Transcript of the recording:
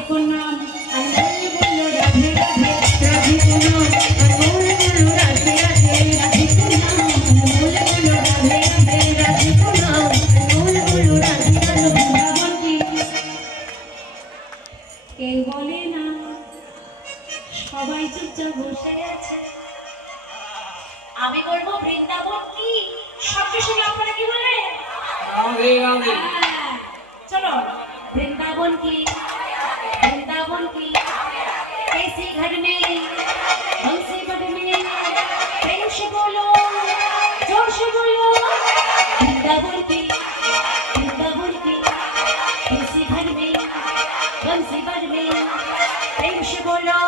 को नाम अनमोल बोलो राधे राधे राधे को नाम अनमोल बोलो राधे राधे राधे को नाम अनमोल बोलो राधे राधे राधे को नाम अनमोल बोलो राधे राधे वृंदावन की কে বলে না সবাই চুপচাপ বসে আছে আমি বলবো বৃন্দাবন কি সঙ্গে সঙ্গে আপনারা কি বলবেন রাধে রাধে चलो वृंदावन की कैसी घर में हंसी बड़ में प्रेम से बोलो जोर से बोलो वृंदावन की कैसी घर में हंसी बड़ में प्रेम से बोलो